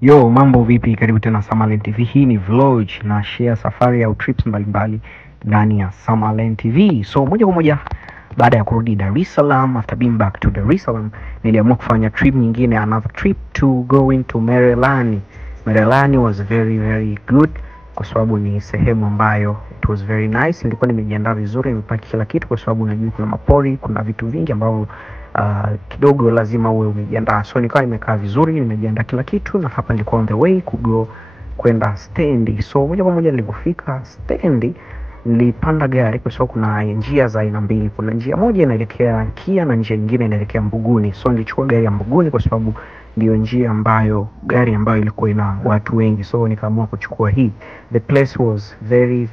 Yo, mambo vipi? Karibu tena Summerland TV. Hii ni vlog na share safari au trips mbalimbali ndani ya Summerland TV. So moja kwa moja baada ya kurudi Dar es Salaam, after being back to Dar es Salaam, niliamua kufanya trip nyingine, another trip to going to Merelani. Merelani was very good kwa sababu ni sehemu ambayo it was very nice. Nilikuwa nimejiandaa vizuri, nimepaki kila kitu kwa sababu najua kuna mapori, kuna vitu vingi ambavyo kidogo lazima uwe umejiandaa. So nikawa nimekaa vizuri, nimejiandaa kila kitu, na hapa nilikuwa on the way kwenda stendi. So moja kwa moja nilipofika stendi, nilipanda gari kwa sababu kuna njia za aina mbili. Kuna njia moja inaelekea Kia na njia nyingine inaelekea Mbuguni. So nilichukua gari ya Mbuguni kwa sababu ndio njia ambayo ilikuwa ina watu wengi. So nikaamua kuchukua hii. The place was very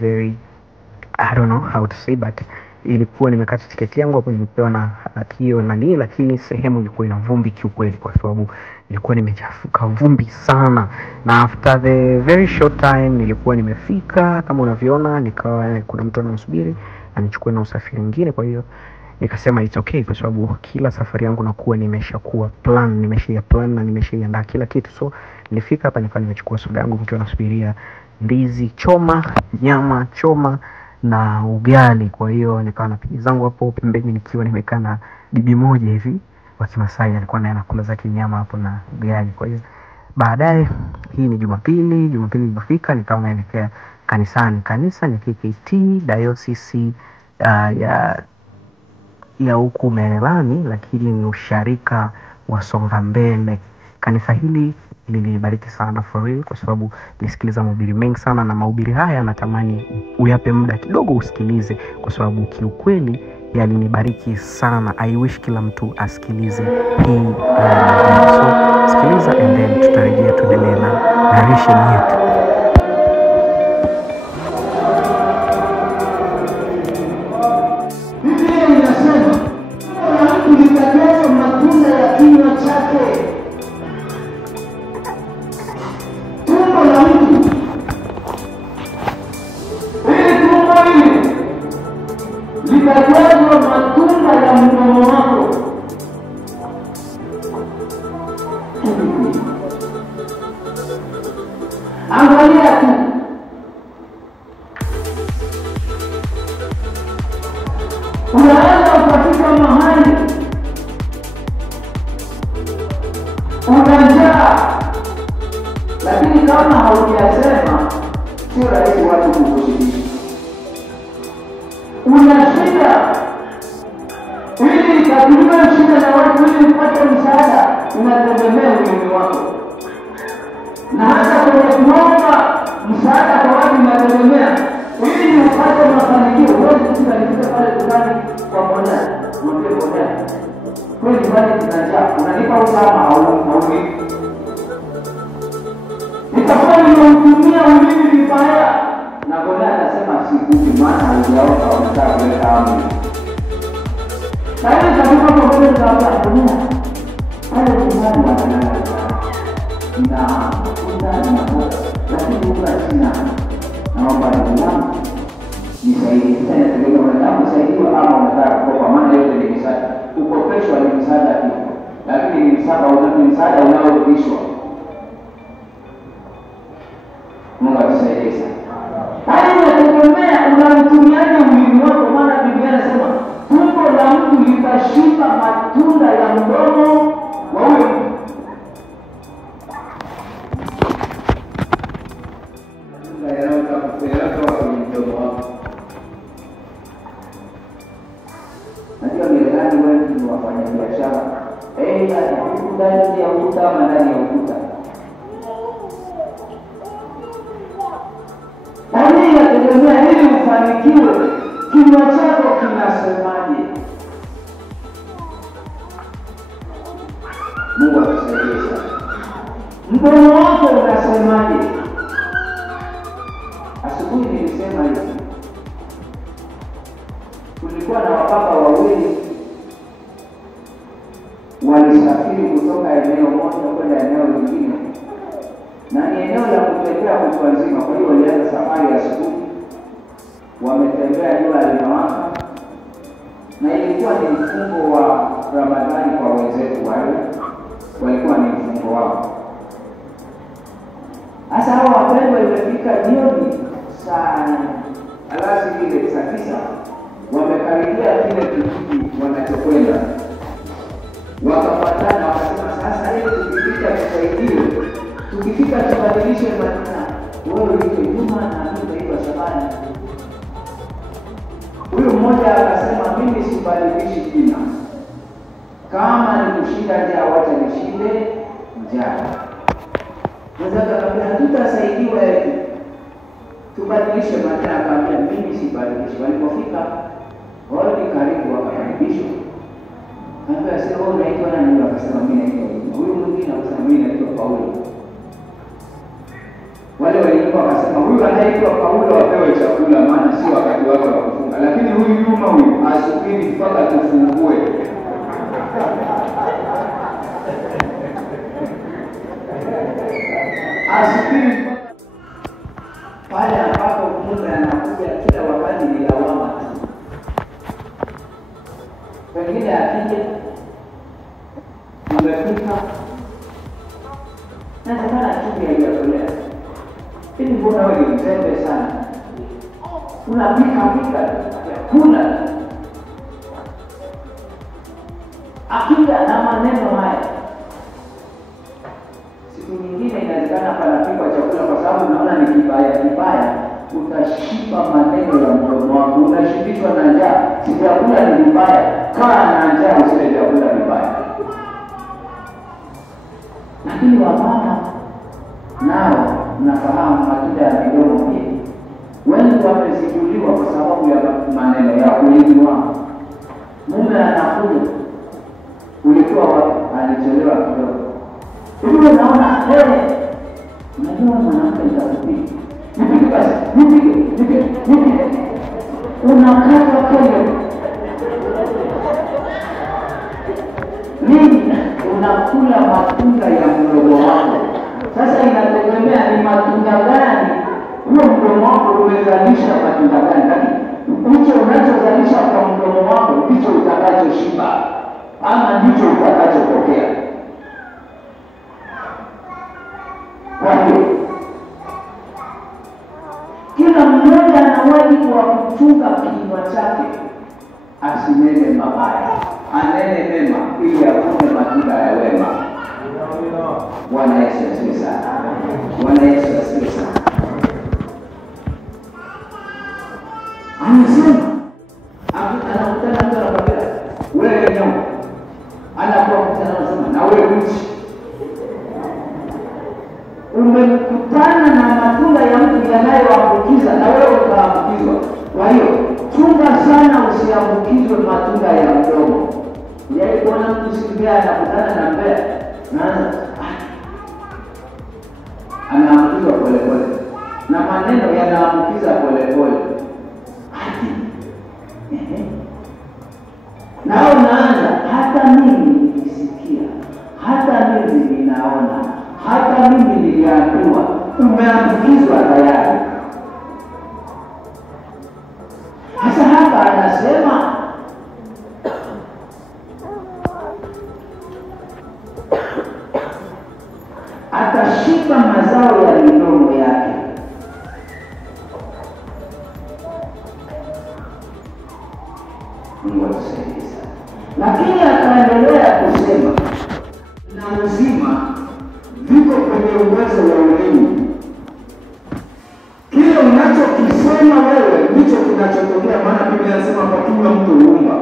I don't know how to say, but ilikuwa nimekata tiketi yangu hapo, nimepewa na kio na nini, lakini sehemu ilikuwa ina vumbi kiukweli kwa sababu nilikuwa nimechafuka vumbi sana. Na after the very short time nilikuwa nimefika, kama unavyoona, nikawa kuna mtu anasubiri anichukue na usafiri mwingine. Kwa hiyo nikasema it's okay kwa sababu kila safari yangu nakuwa nimeshakuwa plan na nimeshaandaa kila kitu. So nilifika hapa nikawa nimechukua soda yangu nikiwa nasubiria ndizi choma, nyama choma na ugali. Kwa hiyo nikawa napiga zangu hapo pembeni nikiwa nimekaa na bibi moja hivi wa Kimasai, alikuwa naye anakula zake nyama hapo na ugali. Kwa hiyo baadaye, hii ni Jumapili ilipofika nikawa naelekea kanisani. Kanisa ni KKT Diocese ya huku Merelani, lakini ni usharika wa Songa Mbele. Kanisa hili lilibariki sana for real kwa sababu nisikiliza mahubiri mengi sana, na mahubiri haya natamani uyape muda kidogo usikilize kwa sababu kiukweli yalinibariki sana. I wish kila mtu asikilize hii. So sikiliza and then tutarejea tuendelee na narration yetu. Angalia tu unaanza katika mahali unajaa, lakini kama haujasema sio rahisi watu kukushiriki. Una shida ili katiba shida na watu ili upate msaada, unategemea ulimi wako, na hata kwenye kuomba msaada kwa watu unategemea ili upate mafanikio. Huwezi kufika pale dukani kwa mmoja mwambie mmoja kweli bali tunajaa, unalipa usama au nitakuwa nimeutumia ulimi vibaya, na bwana anasema sikupi maana hujaoka unataka kuleta amri. Sasa kama kwa mbele za watu dunia pale kumani wanalala na ndani ya moto, lakini ukasina naomba Mungu nisaidie. Sasa ndio wanadamu saidiwa ama unataka kukopa, maana yote ni msaada. Ukopeshwa ni msaada tu, lakini ni msaada unaorudishwa. Mungu atusaidie sana. Hali inategemea unamtumiaje mwili wako, maana Biblia inasema tumbo la mtu litashiba matunda ya mdomo wa huyo mtu. Najua Merelani wengi ni wafanya biashara, ndani ya ukuta ama ndani ya ukuta. Hali inategemea ili ufanikiwe, kinywa chako kinasemaje. Mungu atusaidie sana. Mdomo wako unasemaje? Asubuhi nilisema hivi, kulikuwa na wababa wawili walisafiri kutoka eneo moja kwenda eneo lingine, na ni eneo la kutembea kwa nzima. Kwa hiyo walianza safari ya asubuhi, wametembea jua linawaka, na ilikuwa ni mfungo wa Ramadhani kwa wenzetu wale, walikuwa ni mfungo wao. ikifika jioni saa alasiri saa 9 wamekaribia kile kijiji wanachokwenda, wakapatana wakasema, sasa hivi tukifika tusaidiwe, tukifika tubadilishe majina, wewe uite Juma na mimi naitwa Shabani. Huyu mmoja akasema, mimi sibadilishi jina, kama ni kushinda njaa wacha nishinde njaa. Mwenzake akamwambia, hatutasaidiwa hivi, tubadilishe majina. Akamwambia, mimi sibadilishi. Walipofika wale karibu wakakaribishwa, akamwambia, sasa wewe unaitwa nani? Akasema, mimi naitwa Juma. Huyu mwingine akasema, mimi naitwa Paulo. Wale walikuwa wakasema, huyu anaitwa Paulo apewe chakula, maana si wakati wake wa kufunga, lakini huyu Juma huyu asubiri mpaka tufungue. Asubiri pale ambapo mume anakuja kila wakati ni lawama tu. Pengine akija umefika natakana chumvi haijakolea, ili mbona wewe ni mzembe sana, unapika kula. Akija na maneno haya, siku nyingine inawezekana panapikwa chakula, kwa sababu unaona ni kibaya, utashiba maneno ya mdomo wako, unashibishwa na njaa. Si chakula ni vibaya, kaa na njaa, usile chakula vibaya. Lakini wamama nao nafahamu matunda ya midomo pia. Wengi wameziduliwa kwa sababu ya maneno ya ulimi wao. Mume anakuja, ulikuwa wapi? Alichelewa kidogo. Hiyo naona unajua mwanamke nitakupika. Nipike basi, nipike. Unakata kile. Nini? Unakula matunda ya mdomo wako. Sasa inategemea ni matunda gani huo mdomo wako umezalisha matunda gani. Lakini hicho unachozalisha kwa mdomo wako ndicho utakachoshiba ama ndicho utakachopokea. Kwa hiyo kila mmoja ana wajibu wa kuchunga kinywa chake, asinene mabaya, anene mema ili avune matunda ya wema. Bwana Yesu asifiwe sana. Bwana Yesu asifiwe sana. Anasema anakutana mtu anakwambia wewe nyama, anakuwa kutana anasema na wewe uchi. Umekutana na matunda ya mtu yanayoambukiza na wewe ukaambukizwa. Kwa hiyo chunga sana usiambukizwe matunda ya mdomo. Yeye kuona mtu simbea anakutana na mbea, anaambukizwa polepole, na maneno yanaambukiza polepole. Na unaanza, hata mimi nilisikia, hata mimi ninaona, hata mimi niliambiwa. Umeambukizwa tayari. Sasa hapa anasema atashiba mazao ya midomo yake. Mungu atusaidie sana. Lakini akaendelea kusema, na uzima viko kwenye uwezo wa ulimi. Kile unachokisema wewe ndicho kinachotokea, maana Biblia inasema kwa kinywa mtu huumba.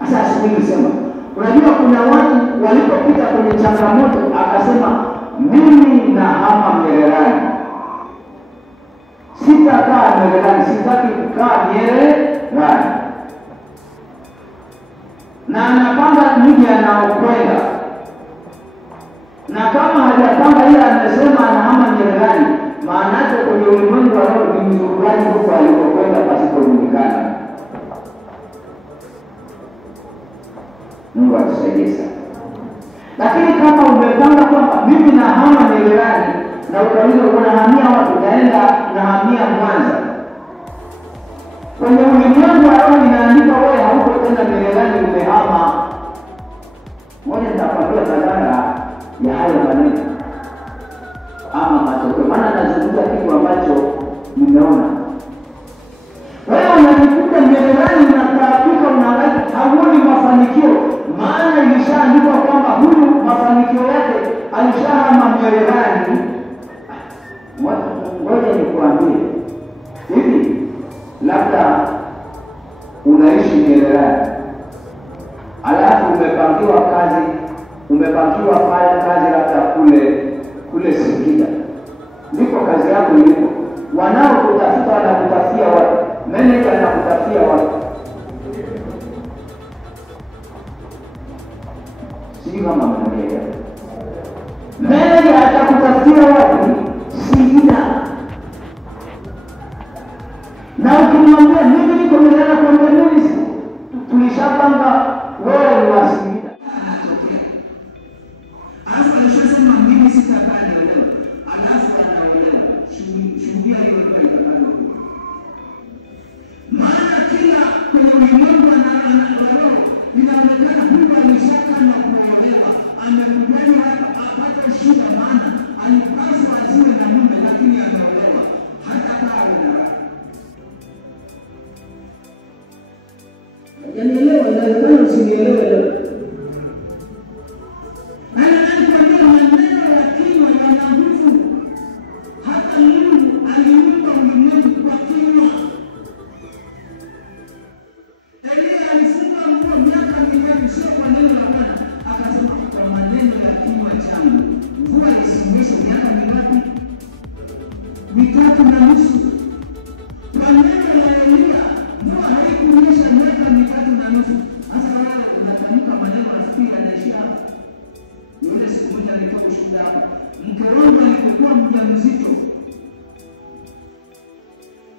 Sasa asubuhi sema, unajua kuna watu walipopita kwenye changamoto akasema, mimi nahama Mererani. Sitakaa Mererani, sitaki kukaa Mererani. Na anapanga mji anaokwenda. Na kama hajapanga ile amesema anahama Mererani, maana yake kwenye ulimwengu wa roho ni mzururaji huko alikokwenda pasipojulikana. Mungu atusaidie sana. Lakini kama umepanga kwamba mimi nahama Mererani, na ukauliza unahamia wapi? Naenda nahamia Mwanza. Kwenye ulimwengu wa roho inaandika wewe hauko tena Mererani, umehama. Moja nitakwambia madhara ya hayo maneno. ama matokeo, maana nazungumza kitu ambacho nimeona. Wewe unajikuta gerezani unataabika, unaangalia haoni mafanikio, maana ilishaandikwa kwamba huyu mafanikio yake alishahama gerezani. Ngoja nikuambie hivi, labda unaishi gerezani alafu umepangiwa pale kazi labda kule Singida, ndiko kazi yako ilipo. Wanaokutafuta wanakutafutia wapi? Manager anakutafutia wapi? Sio kama manager. Manager atakutafutia wapi? Singida. Na ukimwambia mimi niko nilala kwa mbele, tulishapanga wewe ni wa Singida. Alafu alishasema mimi sitakani leo. Alafu anaelewa. Shuhudia hiyo ndio itakalo. Maana kila kwenye ulimwengu anaelewa. Inaonekana huyu alishaka na kuolewa. Amekubali hapa apate shida, maana alipaswa asiwe na mume lakini ameolewa. Hata kama ana yanielewa, ndio usinielewe leo. Mke wangu alikuwa mjamzito.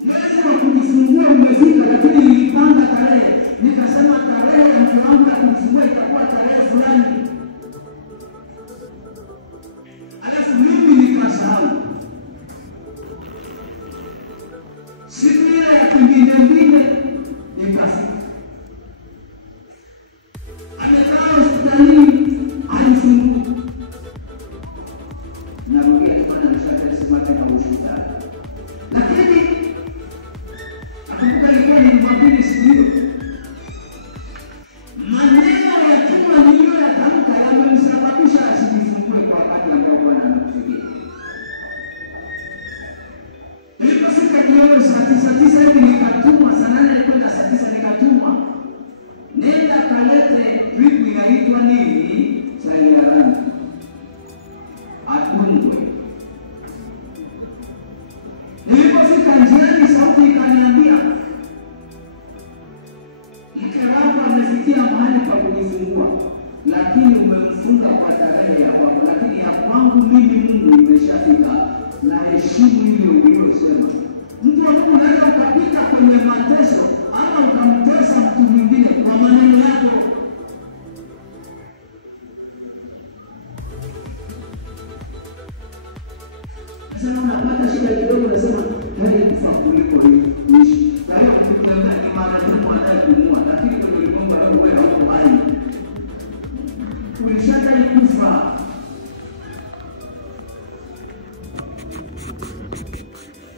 Lazima kujifungua umefika, lakini nilipanga tarehe. Nikasema tarehe ya mke wangu ya kujifungua itakuwa tarehe fulani. Alafu mimi nikasahau. Siku ile ya kingine nikafika. Amekaa hospitalini alifungua. Na mgeni bwana mshaka simate na ushuhuda. Lakini akumbuka ilikuwa ni Jumapili siku hiyo. Maneno ya kinywa niliyoyatamka yamemsababisha asijifungue kwa wakati ambao Bwana anakusudia. Nilipofika jioni saa 9 hivi nikatumwa, saa 8 nilikwenda saa 9 nikatumwa. Nenda kalete drip inaitwa nini? Chai ya rangi. Atundwe. Nilipofika njiani sauti ikaniambia, mke wako amefikia mahali pa kujifungua, lakini umemfunga kwa tarehe ya kwako, lakini ya kwangu mimi Mungu imeshafika, na heshimu ile uliyosema. Mtu wa Mungu unaweza ukapita kwenye mateso ama ukamtesa mtu mwingine kwa maneno yako. Sasa unapata shida kidogo, unasema heri kufa kuliko kuishi. Kwa hiyo mtukuambia ni marehemu anayepumua, lakini kwenye ulimwengu leo wewe hauko mbali. Ulishadai kufa.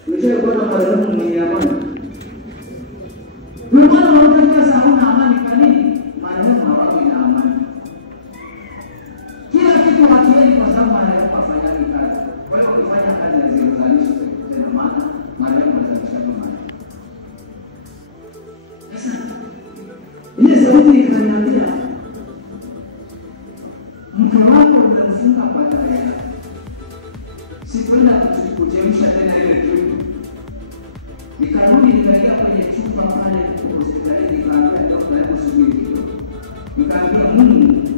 Unajua bwana marehemu mwenye amani. Mbona unaongea sasa huna amani kwa nini? Marehemu hawako na amani. Kila kitu hakieni kwa sababu marehemu hafanyi kazi. Kwa hiyo ukifanya kazi lazima uzalishe tena, maana marehemu anazalisha kama. Sasa ile sauti ikaniambia, mke wako umemfunga kwa tarehe. Sikwenda kuchemsha tena ile drip. Nikarudi nikaingia kwenye chumba pale hospitalini, nikaambia daktari kusubiri. Nikaambia Mungu,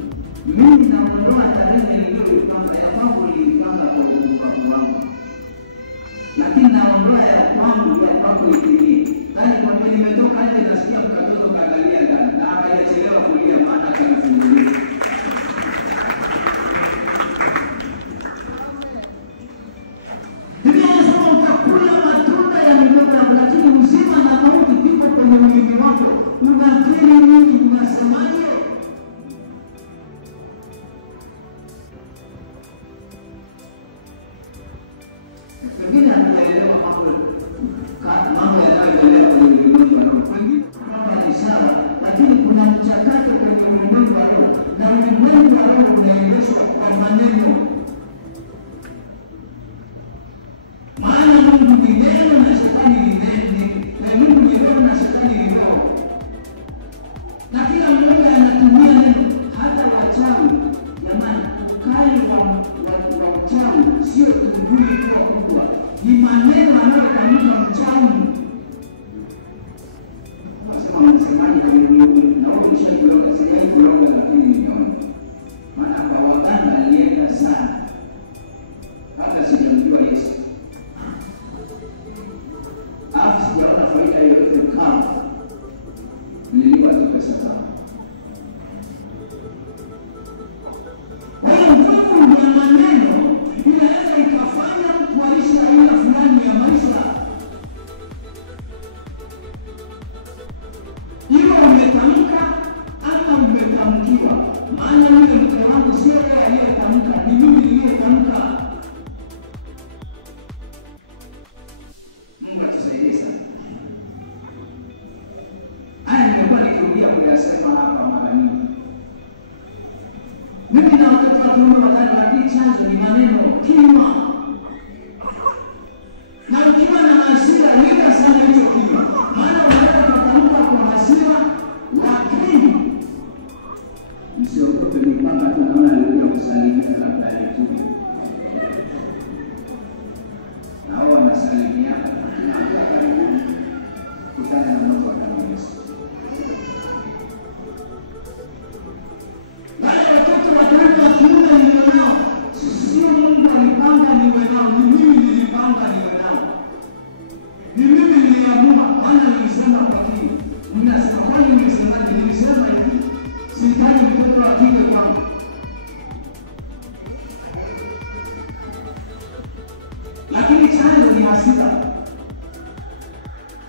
mimi naondoa tarehe niliyoipanga, ya kwangu nilipanga kwa upako wangu, lakini naondoa ya kwangu ya kwako ikili. Tani kwa kweli nimetoka nje nasikia mkatoto kaangalia ndani na hajachelewa kulia, maana kanafungulia. Nimesema utakula matunda ya midomo yako, lakini uzima na mauti viko kwenye ulimi wako. Unafikiri nini? Unasemaje? Wengine hatujaelewa mambo yanayoendelea kwenye ulimwengu wa roho. Wengine mambo ni sawa, lakini kuna mchakato kwenye ulimwengu wa roho, na ulimwengu wa roho unaendeshwa kwa maneno. Maana Mungu ni neno na shetani ni neno, na Mungu ni roho na shetani ni roho. Na kila mmoja anatumia neno, hata wachawi. Jamani, ukali wa uchawi sio tunguli kwa kubwa, ni maneno anayotamka mchawi. Wasema msemaji na wao mshajiweka sehemu kuloga, lakini nimeona maana kwa waganga alienda sana hata sijamjua Yesu. Alafu sijaona faida yoyote kama nilikuwa pesa sana. Kwa hiyo nguvu ya maneno inaweza ikafanya mtu aishi aina fulani ya maisha. Iwe umetamka ama umetamkiwa. Maana yule mke wangu sio yeye aliyetamka, ni mimi niliyetamka. Mungu atusaidie sana. Haya nimekuwa nikirudia kuyasema hapa mara nyingi. Mimi na watoto wa kiume watano, lakini chanzo ni maneno, kinywa. Na ukiwa na hasira, linda sana hicho kinywa. Maana unaweza kutamka kwa hasira, lakini msiogope mipanga. Tunaona alikuja kusalimia labda alitume. Na wao wanasalimiana. Kutana na Mungu wa Yesu. Wale watoto wa kiume niwe nao, sio Mungu alipanga niwe nao, ni mimi nilipanga niwe nao. Ni mimi niliamua, maana nilisema kwa kile. Mnasema kwani nilisemaje? Nilisema hivi, sihitaji mtoto wa kike kwangu. Lakini chanzo ni hasira.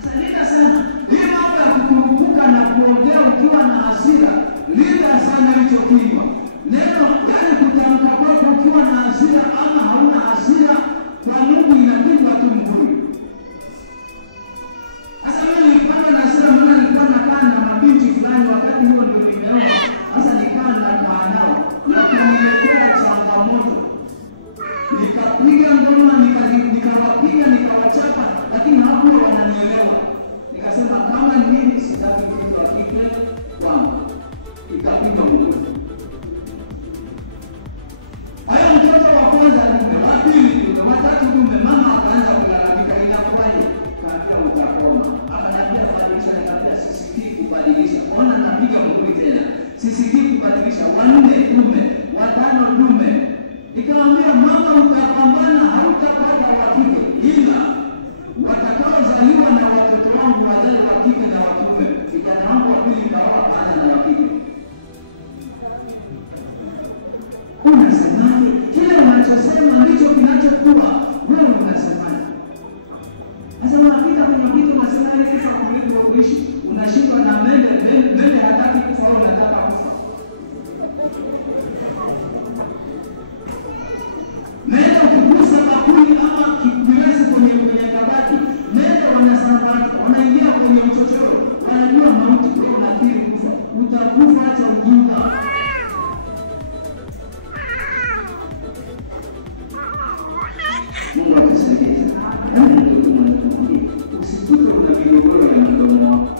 Sasa linda sana. Hii mambo ya kukumbuka na kuongea ukiwa na hasira, linda sana hicho kinywa. Neno yani kutamka kwako ukiwa na hasira ama hauna hasira, kwa Mungu inapigwa tu mvuli. Sasa mimi nilipanda na hasira, maana nilikuwa nakaa na mabinti fulani wakati huo ndio nimeoa. Sasa nikaa nakaa nao, na kuniletea changamoto. Nikapiga ngoma, nikawapiga, nikawachapa, lakini hapo wananielewa. Nikasema kama nini sitaki mtoto wa kike wangu. Nikapiga ngoma. Hayo mtoto wa kwanza dume, wa pili dume, wa tatu dume, mama akaanza kulalamika, inakuwaje? Kaambia utakoma. Akaniambia badilisha, nikamwambia sisikii kubadilisha. Ona napiga ngoma tena. Sisikii kubadilisha. Wanne dume, watano dume. Nikamwambia mama, utapambana, hautapata wa kike, ila watakaozaliwa na watoto wangu wazali wa kike na wa kiume. Kijana wangu wa pili kaoa kaanza na wa kike. Unasemaje? Kile unachosema ndicho kinachokuwa. Wewe unasemaje? Sasa unapita kwenye kitu unasema hivi sasa kuliko kuishi. Unashindwa na mbele hataki kufa au unataka kufa. Nenda ukigusa bakuli ama kiwezi kwenye kabati, nenda wanasema wanaingia kwenye uchochoro, wanajua mauti kwa unafikiri kufa. Utakufa acha ujinga. Mungu atusaidie. Usikute una migogoro ya mdomo wako.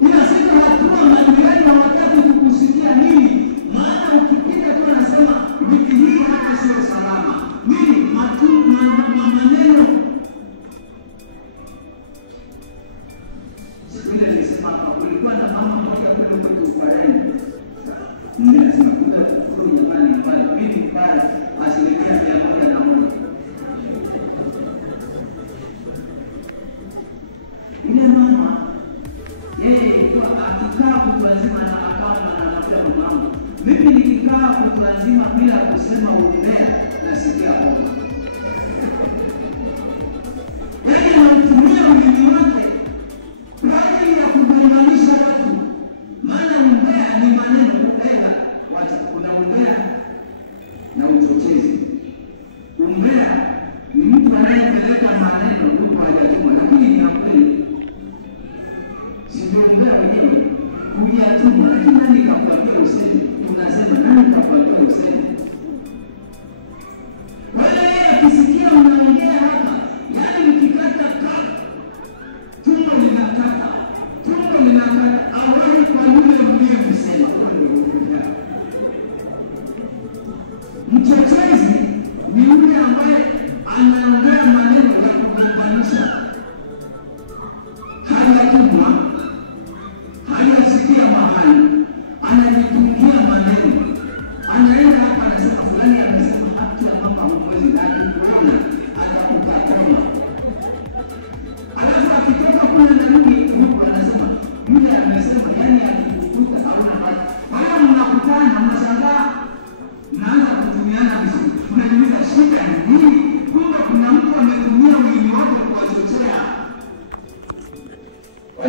Ninasema hatua majirani hawataki kukusikia nini? Maana ukipita tu anasema wiki hii hata sio salama. Nini? Maneno. Siku ile nilisema hapa kulikuwa na mama mmoja pale kwetu Uparani. Ninasema kumbe kufuru jamani mbali. Mimi mbali asilimia 101. Yule mama yeye akikaa kutwa nzima na akao na anapea mamangu. Mimi nikikaa kutwa nzima bila kusema umbea nasikia hofu. Yeye anatumia ulimi wake kwa ajili ya kugombanisha watu. Maana umbea ni maneno. Wacha kuna umbea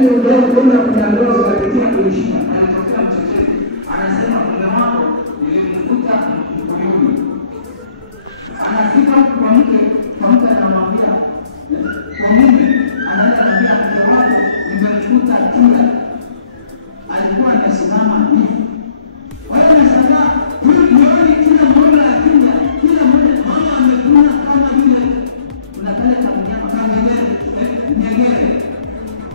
kwenda kwenye ndoa zinapitia kuishi. Anatokea mchochezi. Anasema mume wako nilimkuta mkuyuni. Anafika kwa mke anamwambia kwa nini? Anaenda mke wako nimemkuta tunda. Alikuwa amesimama hivi. Kwa hiyo nashangaa huyu kila mmoja akija, kila mmoja mama amekuna kama vile unataka mnyama kama ngere.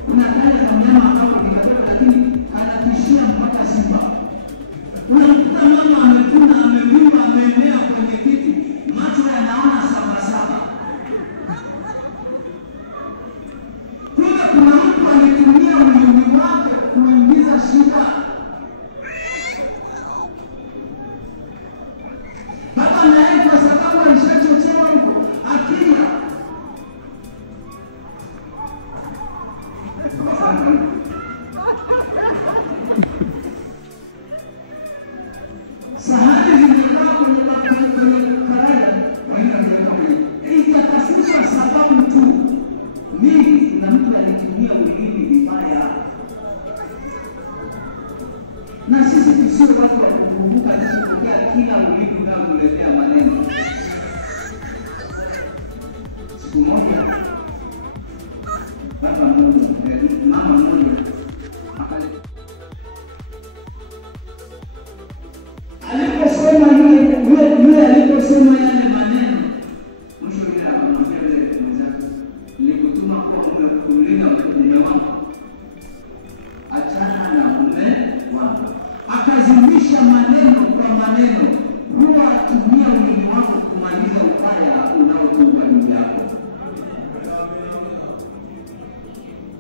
Unataka mnyama kama nikatoka, lakini anatishia mpaka simba. Unakuta mama amekuna, amevimba, ameenea kwenye kiti, macho yanaona saba. Kuna mtu alitumia ulimi wake kuingiza shida. Baba naye kwa sababu alishachochewa huko akila. Sahani zimekaa kwenye karaya, wainaweka kwenye. Itakasisha sababu tu. Mimi na mtu alitumia ulimi vibaya. Na sisi tusio watu wa kukumbuka tukifikia kila ulimi unaoletea maneno. Siku moja baba mmoja, mama mmoja aliposema yule aliposema yale maneno, mwisho yule akamwambia yule mwenzake, nilikutuma kwa kulinda mume wako, achana na mume wako. Akazimisha maneno kwa maneno. Huwa tumia ulimi wako kumaliza ubaya unaotoka juu yako.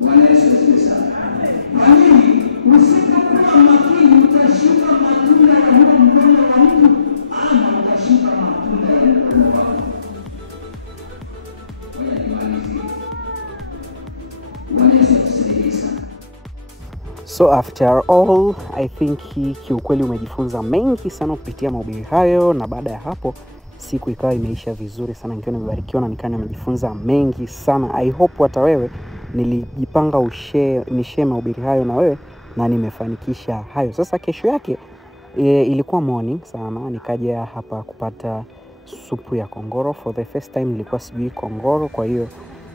Bwana Yesu asifiwe. Kwa nini usipokuwa makini utashika matunda ya huo mkono wa mtu, ama utashika matunda ya mkono wako? Ngoja nimalizie. Bwana Yesu asifiwe. So after all, I think kiukweli umejifunza mengi sana kupitia mahubiri hayo, na baada ya hapo siku ikawa imeisha vizuri sana nikiwa nimebarikiwa na nikawa nimejifunza mengi sana. I hope hata wewe nilijipanga nishare mahubiri hayo na wewe na nimefanikisha hayo. Sasa kesho yake ilikuwa morning sana, nikaja hapa kupata supu ya kongoro. For the first time nilikuwa sijui kongoro, kwa hiyo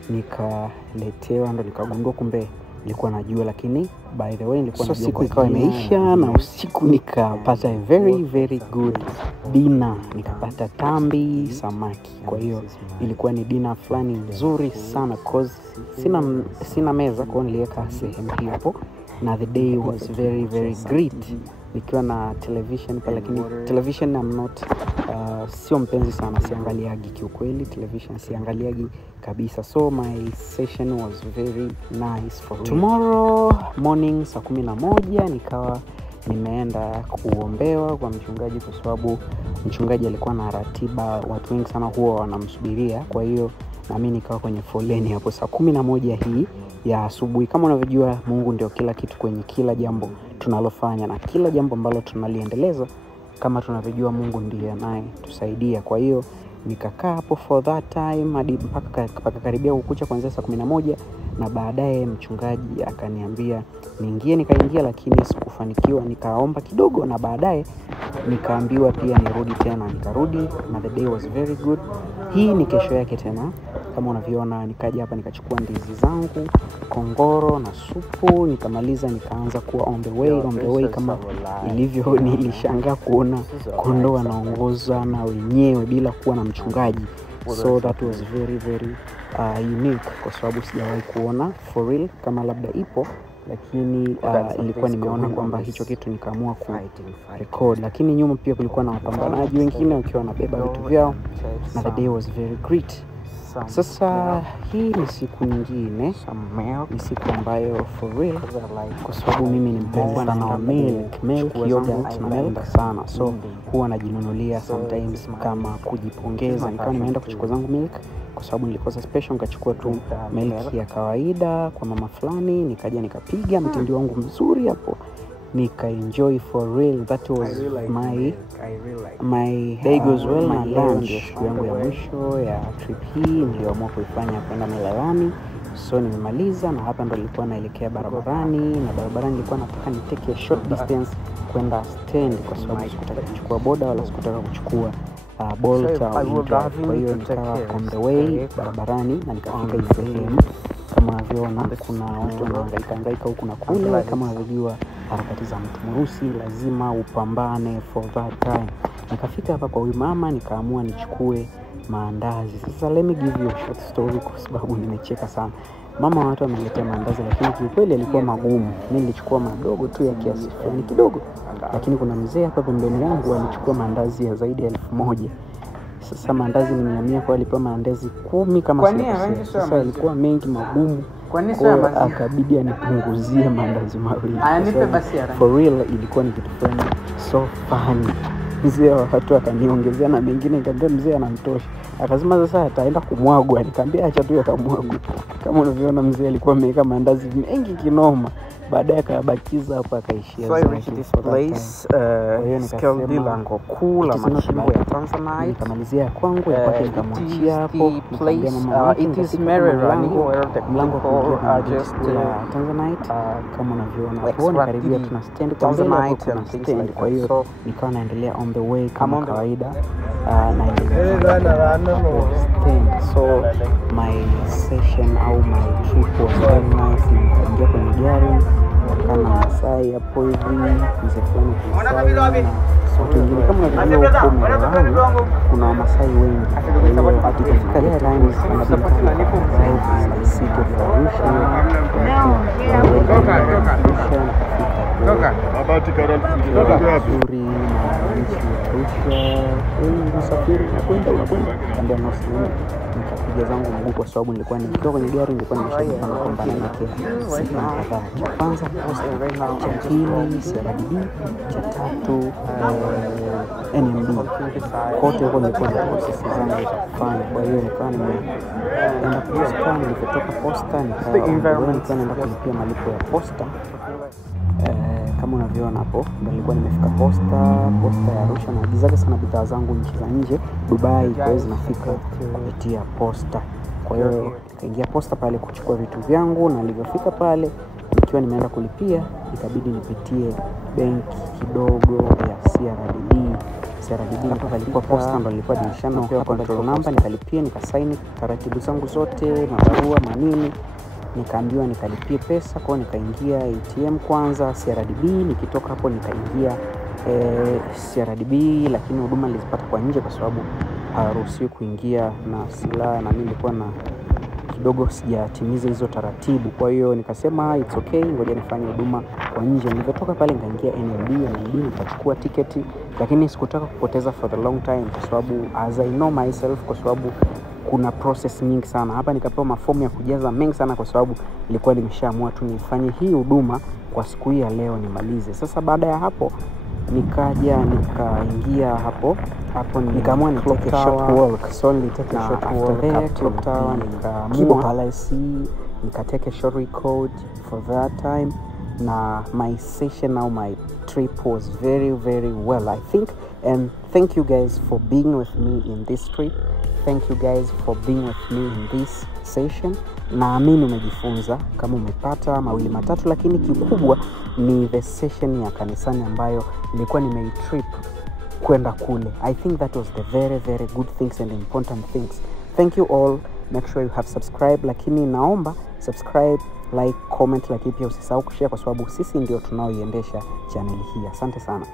nikaletewa, ndo nikagundua kumbe nilikuwa najua, lakini by the way nilikuwa najua. Siku ikawa imeisha na usiku nikapata a very good dinner. Nikapata tambi, samaki. Kwa hiyo ilikuwa ni dinner fulani nzuri sana cause sina meza, kwa hiyo niliweka sehemu hiyo hapo, na the day was very great. Nikiwa na television pale, lakini television I'm not sio mpenzi sana, siangaliagi kiukweli television, siangaliagi kabisa. So my session was very nice for me. Tomorrow morning saa 11 nikawa nimeenda kuombewa kwa mchungaji, kwa sababu mchungaji alikuwa na ratiba, watu wengi sana huwa wanamsubiria. Kwa hiyo na mimi nikawa kwenye foleni hapo saa 11 hii ya asubuhi. Kama unavyojua, Mungu ndio kila kitu kwenye kila jambo tunalofanya, na kila jambo ambalo tunaliendeleza, kama tunavyojua, Mungu ndiye anayetusaidia. Kwa hiyo nikakaa hapo for that time hadi mpaka karibia kukucha kuanzia saa 11, na baadaye mchungaji akaniambia niingie. Nikaingia, lakini sikufanikiwa. Nikaomba kidogo na baadaye nikaambiwa pia nirudi tena. Nikarudi na the day was very good. Hii ni kesho yake tena. Kama unavyoona, nikaja hapa nikachukua ndizi zangu, kongoro na supu, nikamaliza, nikaanza kuwa on the way kama ilivyo. Nilishangaa kuona kondoo wanaongoza na wenyewe bila kuwa na mchungaji. So that was very unique, kwa sababu sijawahi kuona for real. Kama labda ipo, lakini ilikuwa nimeona kwamba hicho kitu, nikaamua ku record. Lakini nyuma pia kulikuwa na wapambanaji wengine wakiwa wanabeba vitu vyao, na the day was very great. Sasa hii ni siku nyingine, ni siku ambayo for real, kwa sababu mimi ni mpenzi sana wa milk, yogurt na milk sana. So huwa najinunulia sometimes kama kujipongeza. Nikawa nimeenda kuchukua zangu milk, kwa sababu nilikosa special, nikachukua tu milk ya kawaida kwa mama fulani. Nikaja nikapiga mtindi wangu mzuri hapo, nika enjoy for real. That was my day goes well. Na lunch yangu ya mwisho ya trip hii niliamua kuifanya kwenda Milalani, So nimemaliza, na hapa ndo nilikuwa naelekea barabarani, na barabarani nilikuwa nataka niteke a short distance kwenda stand, kwa sababu sikutaka kuchukua boda wala sikutaka kuchukua Bolt au InDrive. Kwa hiyo nikawa on the way barabarani na nikafika hii sehemu. Kama unavyoona kuna watu wanahangaika huku na kule. Kama unavyojua harakati za mtu mweusi lazima upambane for that time. Nikafika hapa kwa huyu mama, nikaamua nichukue maandazi. Sasa let me give you a short story kwa sababu nimecheka sana. Mama watu wameletea maandazi, lakini kiukweli yalikuwa magumu. Mimi nilichukua madogo tu ya kiasi fulani kidogo, lakini kuna mzee hapa pembeni yangu alichukua maandazi ya zaidi ya 1000. Sasa maandazi ni 100, kwa alipewa maandazi 10 kama sio. Sasa yalikuwa mengi magumu, kwa akabidi anipunguzie maandazi mawili. For real ilikuwa ni kitu fulani so funny. Mzee watu akaniongezea na mengine, nikamwambia mzee anamtosha. Akasema sasa ataenda kumwagwa. Nikamwambia acha tu yakamwagwa. Kama unavyoona mzee alikuwa ameweka maandazi mengi kinoma, baadaye akabakiza hapa akaishia zake. So I reached this place, Skeldi lango kuu la machimbo ya Tanzanite. Nikamalizia kwangu ya kwake, nikamwachia hapo. It is Mererani, where the people are just Tanzanite. Kama unavyoona hapo ni karibia tuna stand kwa Tanzanite and things like that. Kwa hiyo nikawa naendelea on the way kama kawaida, naendelea stand. So my session au my trip was very nice. Nikaingia kwenye gari kama Masai hapo hivi, mzee fulani Masai na watu wengine. Kama unavyojua huko Mererani kuna Wamasai wengi. Kwa hiyo tukifika ile time city of Arusha, Babati Karol kutoka wapi? Msafiri unakwenda ndio nasema nikapiga zangu mguu, kwa sababu nilikuwa nikiwa kwenye gari, nilikuwa nimeshapanga kwamba naelekea sehemu kadhaa. Cha kwanza cha pili CRDB, cha tatu NMB. Kote huko nilikuwa na process zangu za kufanya. Kwa hiyo nikawa nimeenda posta, nilipotoka posta nikawa naenda kulipia malipo ya posta. Kama unavyoona hapo ndio nilikuwa nimefika posta ya Arusha, na agizaga sana bidhaa zangu nchi za nje, Dubai, kwa hiyo zinafika kupitia posta. Kwa hiyo nikaingia posta pale kuchukua vitu vyangu, na nilipofika pale nikiwa nimeenda kulipia, ikabidi nipitie benki kidogo ya CRDB. Hapo palikuwa posta ndo nilikuwa dirishani, na control number nikalipia, nikasaini taratibu zangu zote, mabarua manini, nikaambiwa nikalipie pesa. Kwa nikaingia ATM kwanza CRDB, nikitoka hapo nikaingia CRDB, lakini huduma nilizipata kwa nje kwa sababu haruhusiwi kuingia na silaha, na mimi nilikuwa na kidogo sijatimiza hizo taratibu. Kwa hiyo nikasema it's okay, ngoja nifanye huduma kwa nje. Nilipotoka pale nikaingia NMB nikachukua tiketi, lakini sikutaka kupoteza for the long time kwa sababu as I know myself, kwa sababu kuna process nyingi sana hapa. Nikapewa mafomu ya kujaza mengi sana kwa sababu nilikuwa nimeshaamua tu nifanye hii huduma kwa siku hii ya leo nimalize. Sasa baada ya hapo nikaja nikaingia hapo nikaamua nitake short walk. So nilitake short walk Clock Tower, nikaamua Palace, nikatake short record for that time. Na my session now, my trip was very very well I think, and thank you guys for being with me in this trip. Thank you guys for being with me in this session. Naamini umejifunza kama umepata mawili matatu, lakini kikubwa ni the session ya kanisani ambayo nilikuwa nimeitrip kwenda kule. I think that was the very very good things and important things. Thank you all. Make sure you have subscribed, lakini naomba subscribe, like, comment, lakini pia usisahau kushare kwa sababu sisi ndio tunaoiendesha channel hii. Asante sana.